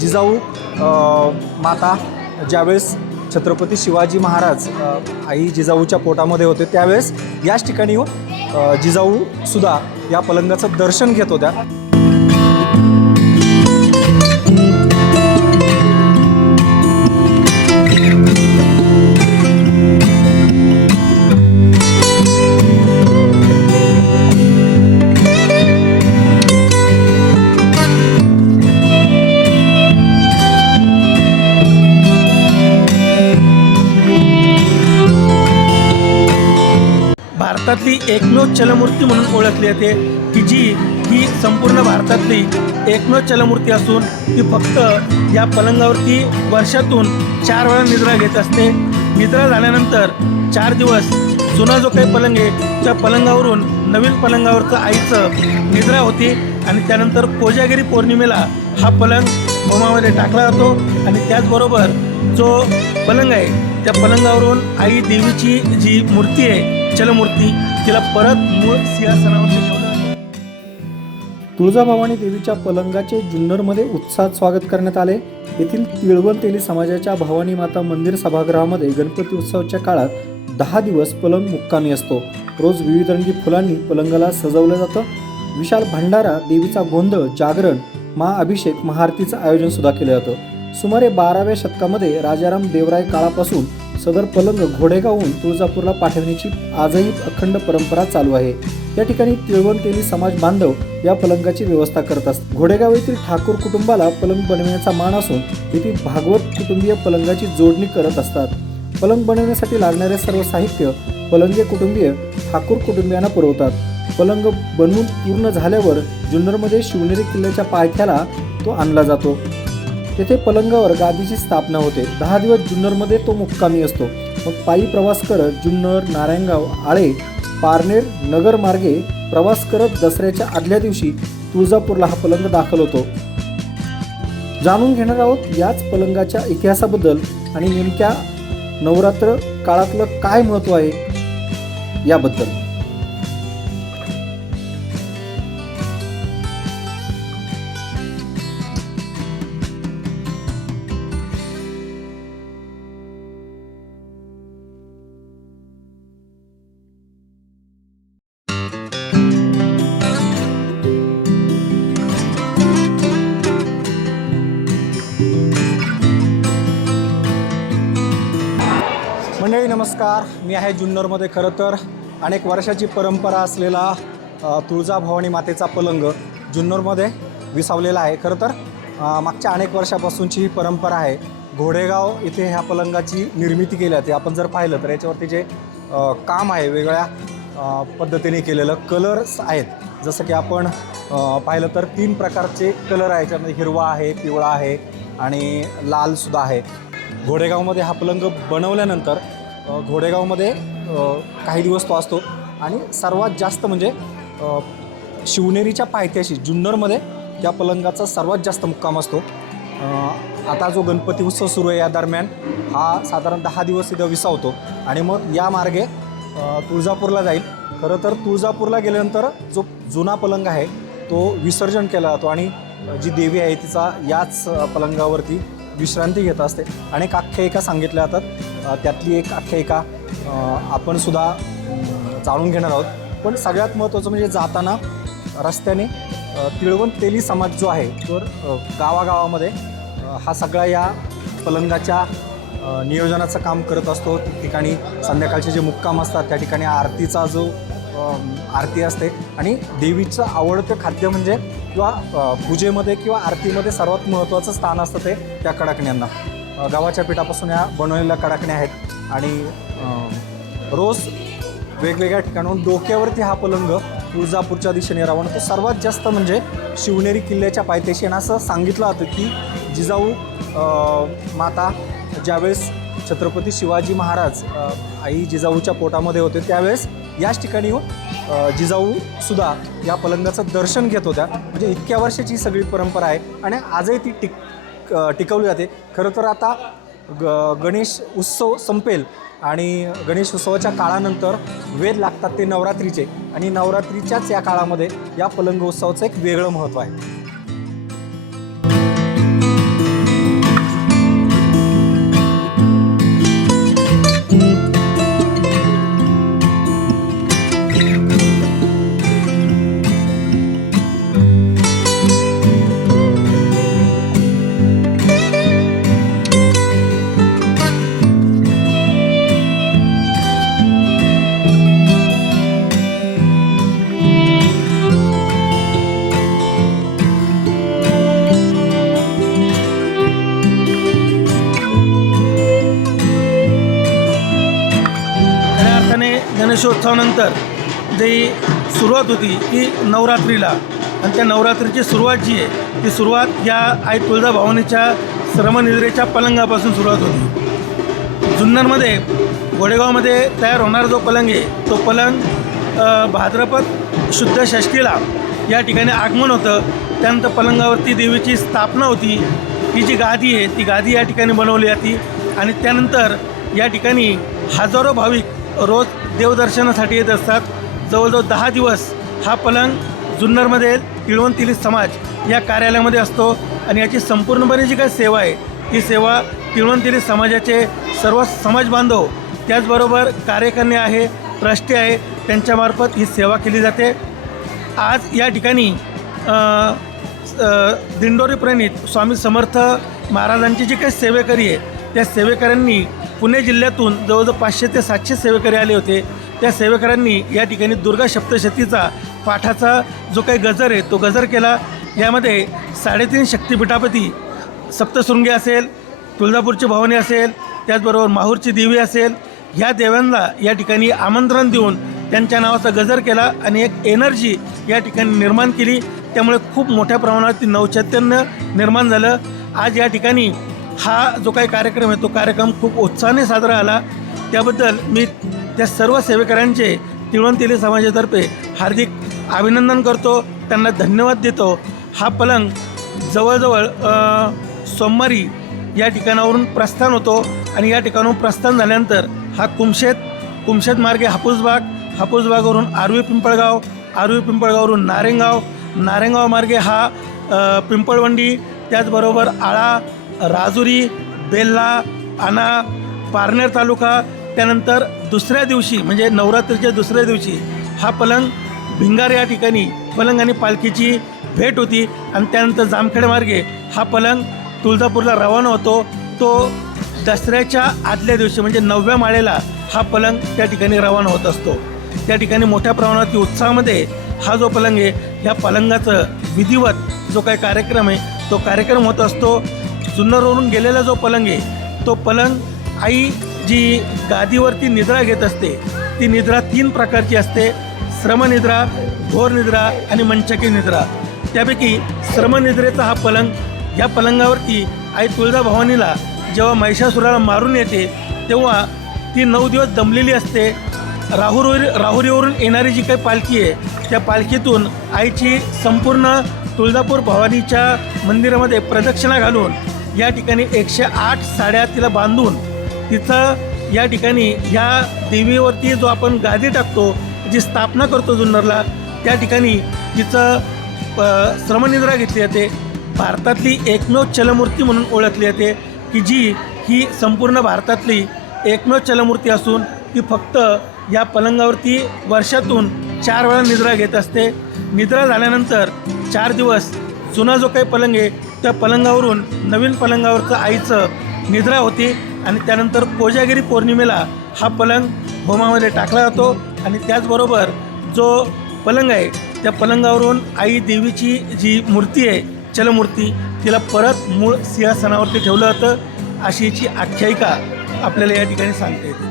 जिजाऊ माता ज्यावेळेस छत्रपती शिवाजी महाराज आई जिजाऊच्या पोटामध्ये होते त्यावेळेस याच ठिकाणी येऊन जिजाऊ सुद्धा या पलंगाचं दर्शन घेत होत्या. भारतातली एकमेव चलमूर्ती म्हणून ओळखली जाते. की जी ही संपूर्ण भारतातली एकमेव चलमूर्ती असून ती फक्त या पलंगावरती वर्षातून चार वेळा निद्रा घेत असते. निद्रा झाल्यानंतर चार दिवस जुना जो काही पलंग आहे त्या पलंगावरून नवीन पलंगावरचं आईचं निद्रा होती आणि त्यानंतर कोजागिरी पौर्णिमेला हा पलंग होमामध्ये टाकला जातो. आणि त्याचबरोबर जो पलंग आहे त्या पलंगावरून आई देवीची जी मूर्ती आहे चलमूर्ती तिला परत मूळ सिंहासनावर ठेवलं तुळजाभवानी देवीच्या पलंगाचे जुन्नरमध्ये उत्साहात स्वागत करण्यात आले. येथील तिळवण तेली समाजाच्या भवानी माता मंदिर सभागृहामध्ये गणपती उत्सवाच्या काळात दहा दिवस पलंग मुक्कामी असतो. रोज विविध रंगी फुलांनी पलंगाला सजवलं जातं. विशाल भंडारा देवीचा गोंधळ जागरण महाअभिषेक महाआरतीचं आयोजन सुद्धा केलं जातं. सुमारे बाराव्या शतकामध्ये राजाराम देवराय काळापासून सदर पलंग घोडेगावहून तुळजापूरला पाठवण्याची आजही अखंड परंपरा चालू आहे. या ठिकाणी तिळवणतेली समाज बांधव या पलंगाची व्यवस्था करत असतात घोडेगाव येथील ठाकूर कुटुंबाला पलंग बनविण्याचा मान असून येथील भागवत कुटुंबीय पलंगाची जोडणी करत असतात. पलंग बनवण्यासाठी लागणारे सर्व साहित्य पलंगे कुटुंबीय ठाकूर कुटुंबियांना पुरवतात. पलंग बनवून पूर्ण झाल्यावर जुन्नरमध्ये शिवनेरी किल्ल्याच्या पायथ्याला तो आणला जातो. तेथे पलंगावर गादीची स्थापना होते. दहा दिवस जुन्नरमध्ये तो मुक्कामी असतो. मग पायी प्रवास करत जुन्नर नारायणगाव आळे पारनेर नगर मार्गे प्रवास करत दसऱ्याच्या आदल्या दिवशी तुळजापूरला हा पलंग दाखल होतो. जाणून घेणार आहोत याच पलंगाच्या इतिहासाबद्दल आणि नेमक्या नवरात्र काळातलं काय महत्त्व आहे याबद्दल. नमस्कार. मी आहे जुन्नरमध्ये खरं तर. अनेक वर्षाची परंपरा असलेला तुळजाभवानी मातेचा पलंग जुन्नरमध्ये विसावलेला आहे. खरं तर मागच्या अनेक वर्षापासूनची ही परंपरा आहे. घोडेगाव इथे ह्या पलंगाची निर्मिती केली जाते. आपण जर पाहिलं तर याच्यावरती जे काम आहे वेगळ्या पद्धतीने केलेलं कलर्स आहेत. जसं की आपण पाहिलं तर तीन प्रकारचे कलर आहे याच्यामध्ये हिरवा आहे पिवळा आहे आणि लालसुद्धा आहे. घोडेगावमध्ये हा पलंग बनवल्यानंतर घोडेगावमध्ये काही दिवस तो असतो. आणि सर्वात जास्त म्हणजे शिवनेरीच्या पायथ्याशी जुन्नरमध्ये त्या पलंगाचा सर्वात जास्त मुक्काम असतो. आता जो गणपती उत्सव सुरू आहे या दरम्यान हा साधारण दहा दिवस इथं विसावतो. आणि मग या मार्गे तुळजापूरला जाईल. खरं तर तुळजापूरला गेल्यानंतर जो जुना पलंग आहे तो विसर्जन केला जातो. आणि जी देवी आहे तिचा याच पलंगावरती विश्रांती घेत असते. अनेक आख्यायिका सांगितल्या जातात. त्यातली एक आख्यायिका आपणसुद्धा आपण सुद्धा जाणून घेणार आहोत. पण सगळ्यात महत्त्वाचं म्हणजे जाताना रस्त्याने तिळवण तेली समाज जो आहे तर गावागावामध्ये हा सगळा या पलंगाच्या नियोजनाचं काम करत असतो. ठिकाणी संध्याकाळचे जे मुक्काम असतात त्या ठिकाणी आरतीचा जो आरती असते आणि देवीचं आवडतं खाद्य म्हणजे किंवा पूजेमध्ये किंवा आरतीमध्ये सर्वात महत्त्वाचं स्थान असतं ते त्या कडाकण्यांना. गव्हाच्या पिठापासून या बनवलेल्या कडाकण्या आहेत. आणि रोज वेगवेगळ्या ठिकाणाहून डोक्यावरती हा पलंग तुळजापूरच्या दिशेने रावण तो सर्वात जास्त म्हणजे शिवनेरी किल्ल्याच्या पायथ्याशी आणि असं सांगितलं जातं की जिजाऊ माता ज्यावेळेस छत्रपती शिवाजी महाराज आई जिजाऊच्या पोटामध्ये होते त्यावेळेस याच ठिकाणी येऊन जिजाऊ सुद्धा या पलंगाचं दर्शन घेत होत्या. म्हणजे इतक्या वर्षाची ही सगळी परंपरा आहे. आणि आजही ती टिक टिकवली जाते. खरं तर आता ग गणेश उत्सव संपेल आणि गणेश उत्सवाच्या काळानंतर वेद लागतात ते नवरात्रीचे. आणि नवरात्रीच्याच या काळामध्ये या पलंग उत्सवाचं एक वेगळं महत्त्व आहे. गणेशोत्सवानंतर जी सुरुवात होती ती नवरात्रीला. आणि त्या नवरात्रीची सुरुवात जी आहे ती सुरुवात या आई तुळजाभवानीच्या श्रमनिद्रेच्या पलंगापासून सुरुवात होती. जुन्नरमध्ये गोडेगावमध्ये तयार होणारा जो पलंग आहे तो पलंग भाद्रपद शुद्ध षष्टीला या ठिकाणी आगमन होतं. त्यानंतर पलंगावरती देवीची स्थापना होती. ही जी गादी आहे ती गादी या ठिकाणी बनवली जाते. आणि त्यानंतर या ठिकाणी हजारो भाविक रोज देवदर्शनासाठी येत असतात. जवळजवळ दहा दिवस हा पलंग जुन्नरमध्ये तिळवंतिली समाज या कार्यालयामध्ये असतो आणि याची संपूर्णपणे जी काही सेवा आहे ती सेवा तिळवंतिली समाजाचे सर्व समाज बांधव त्याचबरोबर कार्यकर्ते आहे ट्रस्टी आहे त्यांच्यामार्फत ही सेवा केली जाते. आज या ठिकाणी दिंडोरी प्रणित स्वामी समर्थ महाराजांची जी काही सेवेकरी आहे त्या सेवेकऱ्यांनी पुणे जिल्ह्यातून जवळजवळ पाचशे ते सातशे सेवेकरी आले होते. त्या सेवेकऱ्यांनी या ठिकाणी दुर्गा सप्तशतीचा पाठाचा जो काही गजर आहे तो गजर केला. यामध्ये साडेतीन शक्तिपीठापती सप्तशृंगी असेल तुळजापूरची भवानी असेल त्याचबरोबर माहूरची देवी असेल ह्या देवांना या ठिकाणी आमंत्रण देऊन त्यांच्या नावाचा गजर केला आणि एक एनर्जी या ठिकाणी निर्माण केली. त्यामुळे खूप मोठ्या प्रमाणात ती नवचैतन्य निर्माण झालं. आज या ठिकाणी हा जो काही कार्यक्रम आहे तो कार्यक्रम खूप उत्साहाने साजरा आला. त्याबद्दल मी त्या सर्व सेवेकऱ्यांचे तिळवणतेली समाजातर्फे हार्दिक अभिनंदन करतो. त्यांना धन्यवाद देतो. हा पलंग जवळजवळ सोमवारी या ठिकाणावरून प्रस्थान होतो आणि या ठिकाणाहून प्रस्थान झाल्यानंतर हा कुमशेत कुमशेत मार्गे हापूसबाग हापूसबागवरून आरवी पिंपळगाव आरवी पिंपळगाववरून नारेंगाव नारेंगाव मार्गे हा पिंपळवंडी त्याचबरोबर आळा राजुरी बेल्ला आणा पारनेर तालुका त्यानंतर दुसऱ्या दिवशी म्हणजे नवरात्रीच्या दुसऱ्या दिवशी हा पलंग भिंगार या ठिकाणी पलंग आणि पालखीची भेट होती. आणि त्यानंतर जामखेड मार्गे हा पलंग तुळजापूरला रवाना होतो. तो दसऱ्याच्या आदल्या दिवशी म्हणजे नवव्या माळेला हा पलंग त्या ठिकाणी रवाना होत असतो. त्या ठिकाणी मोठ्या प्रमाणात उत्साहामध्ये हा जो पलंग आहे ह्या पलंगाचं विधिवत जो काही कार्यक्रम आहे तो कार्यक्रम होत असतो. जुन्नरवरून गेलेला जो पलंग आहे तो पलंग आई जी गादीवरती निद्रा घेत असते ती निद्रा तीन प्रकारची असते. श्रमनिद्रा घोरनिद्रा आणि मंचकी निद्रा. त्यापैकी श्रमनिद्रेचा हा पलंग या पलंगावरती आई तुळजाभवानीला जेव्हा महिषासुराला मारून येते तेव्हा ती नऊ दिवस दमलेली असते. राहुरी राहुरीवरून येणारी जी काही पालखी आहे त्या पालखीतून आईची संपूर्ण तुळजापूर भवानीच्या मंदिरामध्ये प्रदक्षिणा घालून या ठिकाणी एकशे आठ साड्या तिला बांधून तिथं या ठिकाणी या देवीवरती जो आपण गादी टाकतो जी स्थापना करतो जुन्नरला त्या ठिकाणी तिचं श्रमनिद्रा घेतली जाते भारतातली एकमेव चलमूर्ती म्हणून ओळखली जाते की जी ही संपूर्ण भारतातली एकमेव चलमूर्ती असून ती फक्त या पलंगावरती वर्षातून चार वेळा निद्रा घेत असते. निद्रा झाल्यानंतर चार दिवस जुना जो काही पलंग आहे त्या पलंगावरून नवीन पलंगावरचं आईचं निद्रा होती आणि त्यानंतर कोजागिरी पौर्णिमेला हा पलंग होमामध्ये टाकला जातो आणि त्याचबरोबर जो पलंग आहे त्या पलंगावरून आई देवीची जी मूर्ती आहे चलमूर्ती तिला परत मूळ सिंहासनावरती ठेवलं जातं अशी आख्यायिका आपल्याला या ठिकाणी सांगता येते.